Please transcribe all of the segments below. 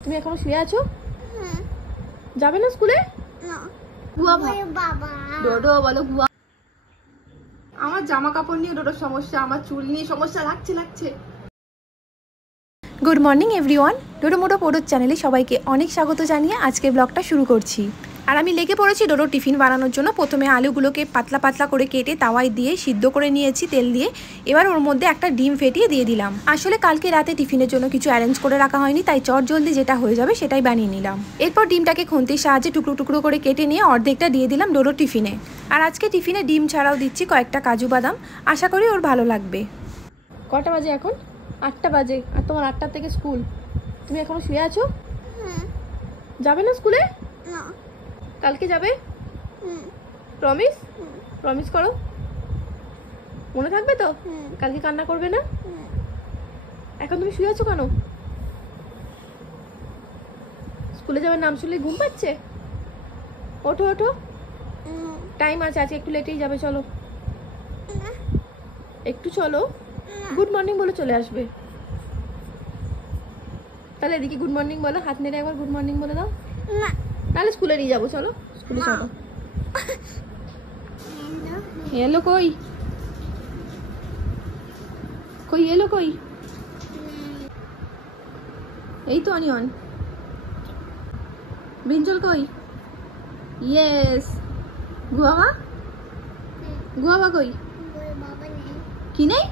তুমি এখনো শুয়ে আছো? যাবে না স্কুলে? গুয়া বাবা ডোডো বলো গুয়া। আমার জামা কাপড় নিয়ে ডোডোর সমস্যা, আমার চুল নিয়ে সমস্যা, লাগছে। গুড মর্নিং এভরিওয়ান, ডোডো মোটো পোডোর চ্যানেলে সবাইকে অনেক স্বাগত জানিয়ে আজকের ব্লগটা শুরু করছি। আর আমি লেগে পড়েছি ডোডোর টিফিন বানানোর জন্য। প্রথমে আলুগুলোকে পাতলা পাতলা করে কেটে তাওয়ায় দিয়ে সিদ্ধ করে নিয়েছি তেল দিয়ে। এবার ওর মধ্যে একটা ডিম ফেটিয়ে দিয়ে দিলাম। আসলে কালকে রাতে টিফিনের জন্য কিছু অ্যারেঞ্জ করে রাখা হয়নি, তাই চট জলদি যেটা হয়ে যাবে সেটাই বানিয়ে নিলাম। এরপর ডিমটাকে খুন্তির সাহায্যে টুকরো টুকরো করে কেটে নিয়ে অর্ধেকটা দিয়ে দিলাম ডোডোর টিফিনে। আর আজকে টিফিনে ডিম ছাড়াও দিচ্ছি কয়েকটা কাজু বাদাম, আশা করি ওর ভালো লাগবে। কটা বাজে এখন? 8টা বাজে। আর তোমার 8টার থেকে স্কুল, তুমি এখনো শুয়ে আছো? যাবে না স্কুলে? কালকে যাবে? প্রমিস? প্রমিস করো, মনে থাকবে তো? কালকে কান্না করবে না? এখন তুমি শুয়ে আছো কেন? স্কুলে যাওয়ার নাম শুনলে ঘুম পাচ্ছে? ওঠো ওঠো, টাইম আছে, আজকে একটু লেটেই যাবে, চলো একটু চলো। গুড মর্নিং বলে চলে আসবে। তাহলে এদিকে গুড মর্নিং বলো, হাত নেড়ে একবার গুড মর্নিং বলে দাও। তাহলে স্কুলে নিয়ে যাবো, চলো স্কুলে চলো। এলো কই? কই এলো কই? এই তো অনিয়ন। ব্রিঞ্জল কই? ইয়েস। গুয়াভা? গুয়াভা কই? কি নেই?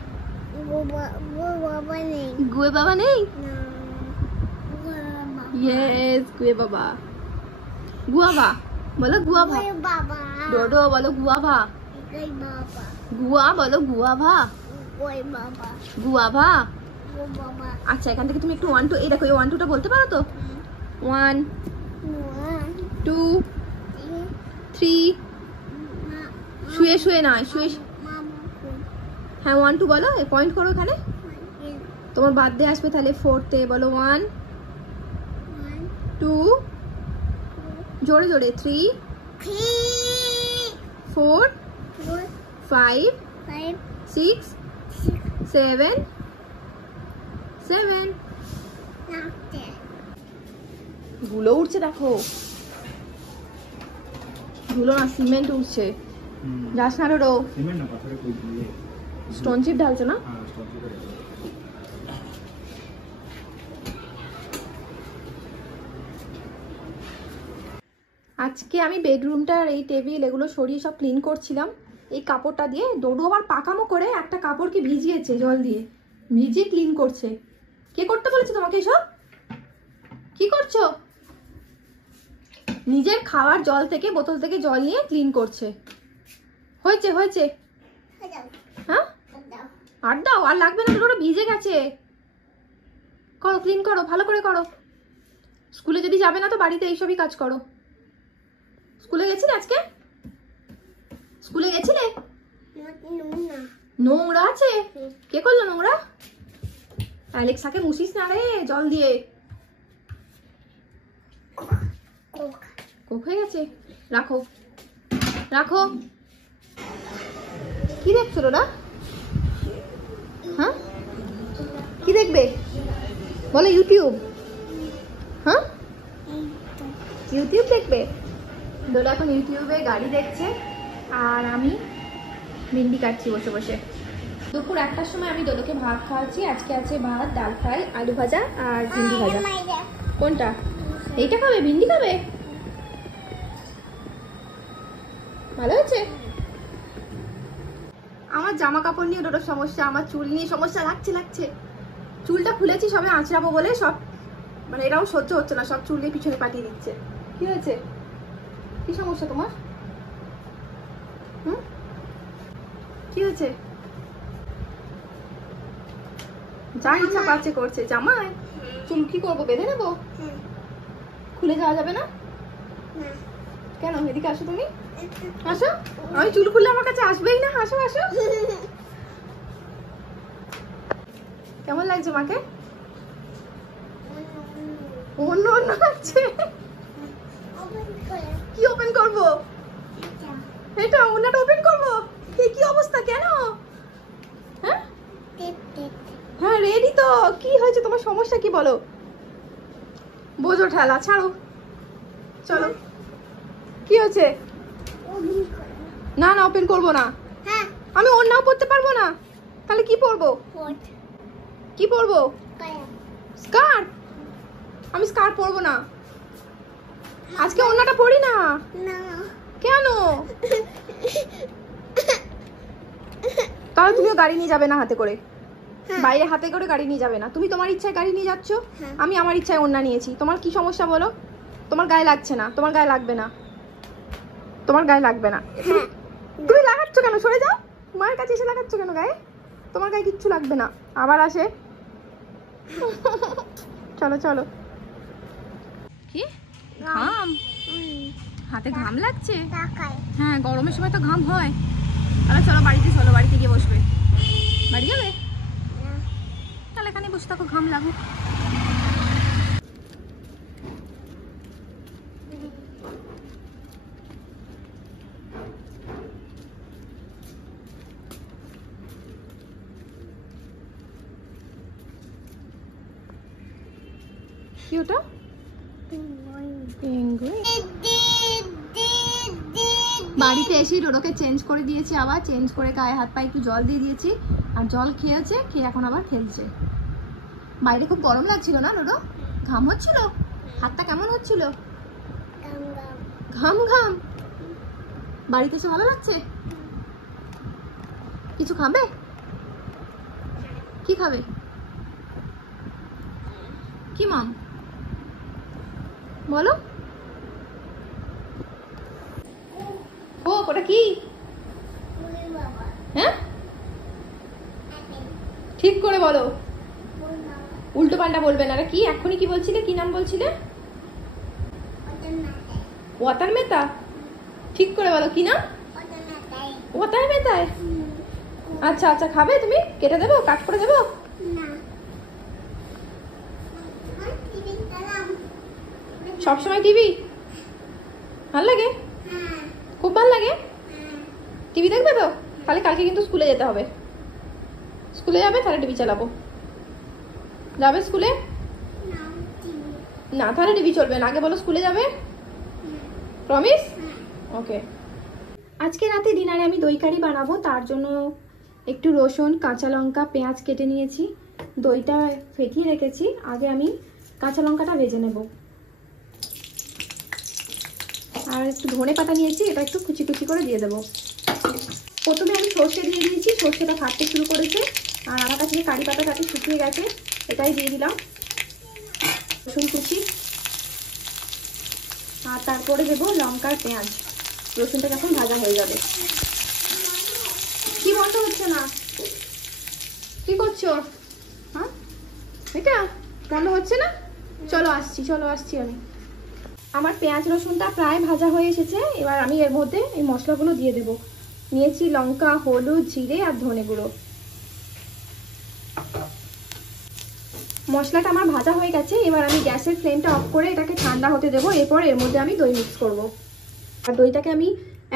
গুয়ে বাবা নেই? ইয়েস, গুয়ে বাবা। গুয়াভা বলো, গুয়াভা। ডোডো বলো গুয়াভা। গুয়া বলো গুয়াভা। গুয়াভা। আচ্ছা, এখান থেকে তুমি একটু 1 2, এই দেখো এই 1 2টা বলতে পারো তো? 1 2 3। শুয়ে শুয়ে নয়, শুয়ে। হ্যাঁ 1 2 বলো, পয়েন্ট করো এখানে। তোমার বার্থডে আসবে তাহলে 4তে, বলো 1 2, জোরে জোরে 3 4 5 6 7 7। ধুলো উঠছে দেখো, ধুলো না সিমেন্ট উঠছে। যাস না রোডো, স্টোন চিপ ঢালছে না? আজকে আমি বেডরুমটার এই টেবিল এগুলো সরিয়ে সব ক্লিন করছিলাম এই কাপড়টা দিয়ে। ডোডো আবার পাকামো করে একটা কাপড়কে ভিজিয়েছে জল দিয়ে, ভিজিয়ে ক্লিন করছে। কে করতে বলেছে তোমাকে এসব? কি করছো? নিজের খাওয়ার জল থেকে, বোতল থেকে জল নিয়ে ক্লিন করছে। হয়েছে হয়েছে, হ্যাঁ আর দাও, আর লাগবে না, ডোডো ভিজে গেছে। করো, ক্লিন করো, ভালো করে করো। স্কুলে যদি যাবে না তো বাড়িতে এইসবই কাজ করো। স্কুলে গেছিলে আজকে? স্কুলে গেছিলে? নোংরা আছে? কে করলো নোংরা? অ্যালেক্সাকে মুছিস না রে জল দিয়ে। কোক হয়ে গেছে, রাখো রাখো। কি দেখছো ওরা? হ্যাঁ কি দেখবে বলো? ইউটিউব? হ্যাঁ ইউটিউব দেখবে। ডোডো এখন ইউটিউবে গাড়ি দেখছে, আর আমি ভিন্ডি কাটছি বসে বসে। দুপুর 1টার সময় আমি ডোডোকে ভাত খাওয়াচ্ছি। আজকে আছে ভাত, ডাল ফ্রাই, আলু ভাজা আর ভিন্ডি ভাজা। কোনটা? এইটা খাবে? ভিন্ডি খাবে? ভালো হয়েছে। আমার জামা কাপড় নিয়ে ডোডোর সমস্যা, আমার চুল নিয়ে সমস্যা, লাগছে। চুলটা খুলেছি সবে আঁচড়াবো বলে, সব মানে এটাও সহ্য হচ্ছে না, সব চুল দিয়ে পিছনে পাঠিয়ে দিচ্ছে। কি হয়েছে? কি সমস্যা তোমার? কি হয়েছে? যা ইচ্ছা পাচ্ছে করছে। জামাই চুল কি করবো, বেঁধে নেবো? খুলে যাওয়া যাবে না কেন? এদিকে আসো, তুমি আসো। আমি চুল খুললে আমার কাছে আসবেই না। আসো আসো। কেমন লাগছে মাকে? অন্য অন্য লাগছে। কি ওপেন করবো? এটা ওনাটা ওপেন করবো? কি অবস্থা, কেন? হ্যাঁ হ্যাঁ রেডি তো। কি হয়েছে তোমার, সমস্যা কি বলো? বোঝো ঠেলা, ছাড়ো। চলো, কি হচ্ছে? না না, ওপেন করবো না। আমি ওড়নাও পরতে পারবো না, তাহলে কি পরবো? কি পরবো? স্কার্ট। আমি স্কার্ট পরবো না আজকে, ওড়নাটা পরি না। কেন? তাহলে তুমিও গাড়ি নিয়ে যাবে না হাতে করে, বাইরে হাতে করে গাড়ি নিয়ে যাবে না। তুমি তোমার ইচ্ছায় গাড়ি নিয়ে যাচ্ছ, আমি আমার ইচ্ছায় ওড়না নিয়েছি। তোমার কি সমস্যা বলো? তোমার গায়ে লাগছে না, তোমার গায়ে লাগবে না, তোমার গায়ে লাগবে না। তুমি লাগাচ্ছ কেন? সরে যাও। মায়ের কাছে এসে লাগাচ্ছ কেন গায়ে? তোমার গায়ে কিচ্ছু লাগবে না। আবার আসে। চলো চলো। কি ঘাম? হাতে ঘাম লাগছে? হ্যাঁ, গরমের সময় তো ঘাম হয়। তাহলে চলো বাড়িতে, চলো বাড়িতে গিয়ে বসবে। বাড়ি যাবে? তাহলে এখানে বসে থাকো, ঘাম লাগুক। কি ওটা? বাড়িতে এসে ডোডোকে চেঞ্জ করে দিয়েছি, আবার চেঞ্জ করে গায়ে হাত পায়ে একটু জল দিয়ে দিয়েছি, আর জল খেয়েছে, খেয়ে এখন আবার খেলছে। বাইরে খুব গরম লাগছিল না ডোডো? ঘাম হচ্ছিল? হাতটা কেমন হচ্ছিল? ঘাম ঘাম। বাড়িতে এসে ভালো লাগছে? কিছু খাবে? কি খাবে? কি মাম বলো? ও ওটা কি? হ্যাঁ, ঠিক করে বলো, উল্টো পাল্টা বলবে না। কি এক্ষুনি কি বলছিলে? কি নাম বলছিলে? ওয়াটার মেতা। ঠিক করে বলো, কি নাম? ওয়াটার মেতায়। আচ্ছা আচ্ছা, খাবে তুমি? কেটে দেবো, কাট করে দেবো? সবসময় টিভি ভাল লাগে? খুব ভাল লাগে? টিভি দেখবে তো? তাহলে কালকে কিন্তু স্কুলে যেতে হবে। স্কুলে যাবে? তাহলে টিভি চালাবো। যাবে স্কুলে? না, তাহলে টিভি চলবে না। আগে বলো স্কুলে যাবে? প্রমিস? ওকে। আজকে রাতে ডিনারে আমি দই কারি বানাবো, তার জন্য একটু রসুন, কাঁচা লঙ্কা, পেঁয়াজ কেটে নিয়েছি, দইটা ফেটিয়ে রেখেছি। আগে আমি কাঁচা লঙ্কাটা ভেজে নেব, আর একটু ধনে পাতা নিয়েছি, এটা একটু কুচি কুচি করে দিয়ে দেবো। প্রথমে আমি সর্ষে দিয়ে দিয়েছি, সর্ষেটা ফাটতে শুরু করেছে, আর আমার কাছে কারি পাতাটাকে শুকিয়ে গেছে, এটাই দিয়ে দিলাম। রসুন কুচি, আর তারপরে দেবো লঙ্কার পেঁয়াজ। রসুনটা যখন ভাজা হয়ে যাবে। কি বন্ধ হচ্ছে না? কি করছো? হ্যাঁ, এটা বন্ধ হচ্ছে না? চলো আসছি, চলো আসছি আমি। আমার পেঁয়াজ রসুনটা প্রায় ভাজা হয়ে এসেছে। এবার আমি এর মধ্যে এই মশলাগুলো দিয়ে দেবো। নিয়েছি লঙ্কা, হলুদ, জিরে আর ধনে গুঁড়ো। মশলাটা আমার ভাজা হয়ে গেছে। এবার আমি গ্যাসের ফ্লেমটা অফ করে এটাকে ঠান্ডা হতে দেবো। এরপর এর মধ্যে আমি দই মিক্স করব। আর দইটাকে আমি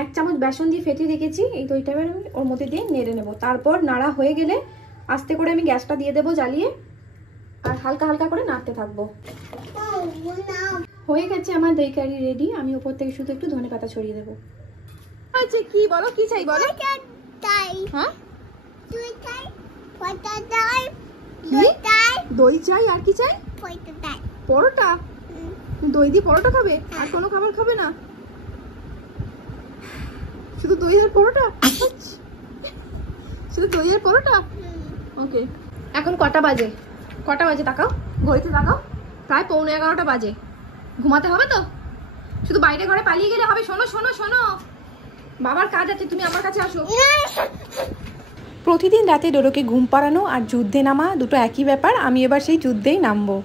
1 চামচ বেসন দিয়ে ফেটিয়ে রেখেছি, এই দইটা আমি ওর মধ্যে দিয়ে নেড়ে নেব। তারপর নাড়া হয়ে গেলে আস্তে করে আমি গ্যাসটা দিয়ে দেবো জ্বালিয়ে, আর হালকা হালকা করে নাড়তে থাকবো। হয়ে গেছে আমার দই কারি রেডি। আমি উপর থেকে শুধু একটু ধনে পাতা ছড়িয়ে দেবো। আচ্ছা, কি বলো? কি চাই বলো? হ্যাঁ, দই চাই। আর কি চাই? পরোটা। দই দিয়ে পরোটা খাবে? আর কোনো খাবার খাবে না? শুধু দই আর পরোটা? শুধু দই আর পরোটা? ওকে। এখন কটা বাজে? কটা বাজে তাকাও, ঘড়িতে তাকাও। প্রায় 11:15 বাজে। ঘুমাতে হবে তো? শুধু বাইরে ঘরে পালিয়ে গেলে হবে? শোনো শোনো শোনো, বাবার কাজ আছে, তুমি আমার কাছে আসো। প্রতিদিন রাতে ডোডোকে ঘুম পাড়ানো আর যুদ্ধে নামা দুটো একই ব্যাপার। আমি এবার সেই যুদ্ধেই নামবো।